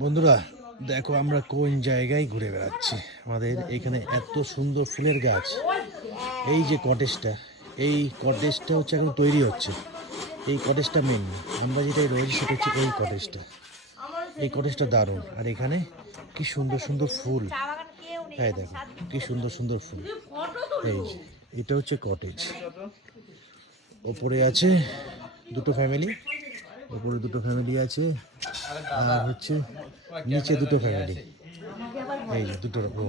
বন্ধুরা, দেখো আমরা কোন জায়গায় ঘুরে বেড়াচ্ছি। আমাদের এখানে এত সুন্দর ফুলের গাছ। এই যে কটেজটা এই কটেজটা হচ্ছে এখন তৈরি হচ্ছে। এই কটেজটা মেন আমরা যেটা রয়েছে সেটা হচ্ছে এই কটেজটা এই কটেজটা দারুণ। আর এখানে কি সুন্দর সুন্দর ফুল। হ্যাঁ দেখো, কি সুন্দর সুন্দর ফুল। এই যে, এটা হচ্ছে কটেজ ওপরে আছে দুটো ফ্যামিলি ওপরে দুটো ফ্যামিলি আছে। আর হচ্ছে নিচে দুটো ফ্যামিলি এই যে দুটো রকম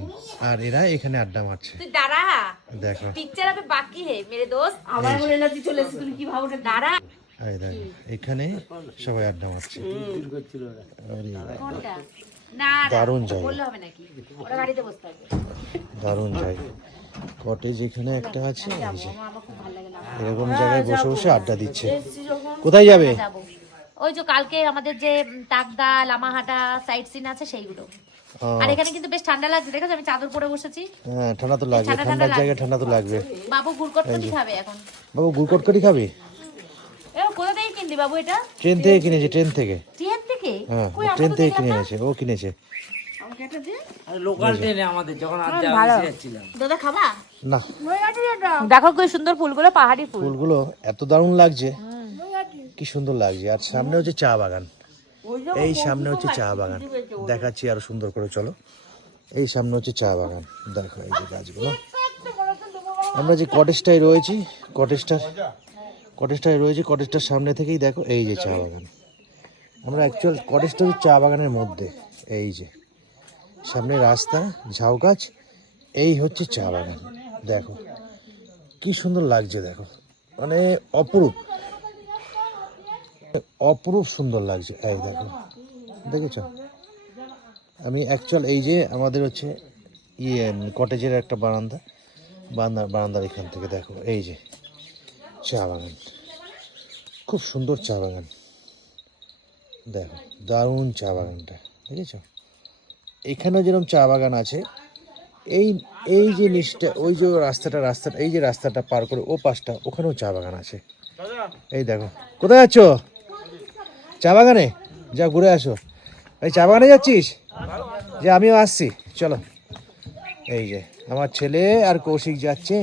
আর এরা এখানে আড্ডা মারছে। তুই দাঁড়া। দেখো। পিকচার আবে বাকি হে মেরে দোস্ত আবার বলে না তুই চলে তুমি কি ভাবো? দাঁড়া। এই দেখো এখানে সবাই আড্ডা মারছে। আরে দারুণ জায়গা। বললে হবে নাকি? ওরা গাড়িতে বসে থাকবে। দারুণ জায়গা। কটেজ এখানে একটা আছে আমার এরকম জায়গায় বসে বসে আড্ডা দিচ্ছে। কোথায় যাবে? যাব। ওই যে কালকে আমাদের যে তাকদা লামাহাটা সাইট সিন আছে সেইগুলো। আর এখানে কিন্তু বেশ ঠান্ডা লাগছে দেখো আমি চাদর পরে বসেছি। হ্যাঁ ঠান্ডা তো লাগবে ঠান্ডা জায়গায় ঠান্ডা তো লাগবে। বাবু গুড়কট কি খাবে এখন। বাবু গুড়কটকটি খাবি? এ কোথা থেকে কিনলি বাবু এটা? ট্রেন থেকে কিনেছে ট্রেন থেকে। ট্রেন থেকে? হ্যাঁ ট্রেন থেকে কিনে এনেছে ও কিনেছে। লোকাল ট্রেনে আমাদের যখন আজ যাচ্ছিলাম দাদা খাবা? না। দেখো কি সুন্দর ফুলগুলো পাহাড়ি ফুল। ফুলগুলো এত দারুণ লাগছে। কি সুন্দর লাগছে। আর সামনে হচ্ছে চা বাগান। এই সামনে হচ্ছে চা বাগান। দেখাচ্ছি আরও সুন্দর করে চলো। এই সামনে হচ্ছে চা বাগান। দেখো এই যে গাছগুলো। আমরা যে কটেজটায় রয়েছি কটেজটার কটেজটায় রয়েছি কটেজটার সামনে থেকেই দেখো এই যে চা বাগান। আমরা অ্যাকচুয়াল কটেজটা হচ্ছে চা বাগানের মধ্যে। এই যে। সামনে রাস্তা ঝাউ গাছ এই হচ্ছে চা বাগান। দেখো। কি সুন্দর লাগছে দেখো। মানে অপরূপ। অপরূপ সুন্দর লাগছে। এই দেখো। দেখেছ? আমি অ্যাকচুয়াল এই যে আমাদের হচ্ছে ইয়ে কটেজের একটা বারান্দা। বারান্দা বারান্দার এখান থেকে দেখো। এই যে চা বাগান। খুব সুন্দর চা বাগান। দেখো দারুণ চা বাগানটা। দেখেছ? এখানেও যেরকম চা বাগান আছে এই এই যে নিচটা ওই যে রাস্তাটা রাস্তাটা এই যে রাস্তাটা পার করে ও পাশটা ওখানেও চা বাগান আছে। এই দেখো। কোথায় যাচ্ছ চা বাগানে? যা ঘুরে আসো। এই চা বাগানে যাচ্ছিস? যে আমিও আসছি। চলো। এই যে, আমার ছেলে আর কৌশিক যাচ্ছে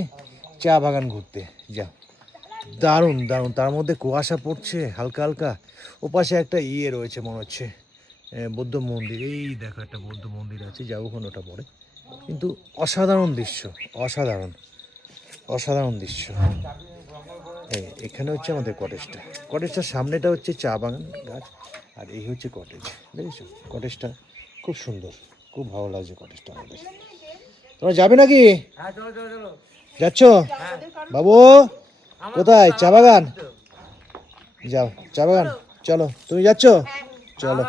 চা বাগান ঘুরতে। যা। দারুণ দারুণ। তার মধ্যে কুয়াশা পড়ছে, হালকা হালকা। ওপাশে একটা ইয়ে রয়েছে, মনে হচ্ছে বৌদ্ধ মন্দির। এই দেখো, একটা বৌদ্ধ মন্দির আছে, যাও ওখানে ওটা পড়ে কিন্তু অসাধারণ দৃশ্য, অসাধারণ অসাধারণ দৃশ্য। এই এখানে হচ্ছে আমাদের কটেজটা কটেজটার সামনেটা হচ্ছে চা বাগান গাছ আর এই হচ্ছে কটেজ দেখেছ কটেজটা খুব সুন্দর খুব ভালো লাগছে কটেজটা আমাদের। তোমরা যাবে নাকি? হ্যাঁ যাচ্ছ? বাবু কোথায়? চা বাগান? যাও চা বাগান চলো। তুমি যাচ্ছ? চলো।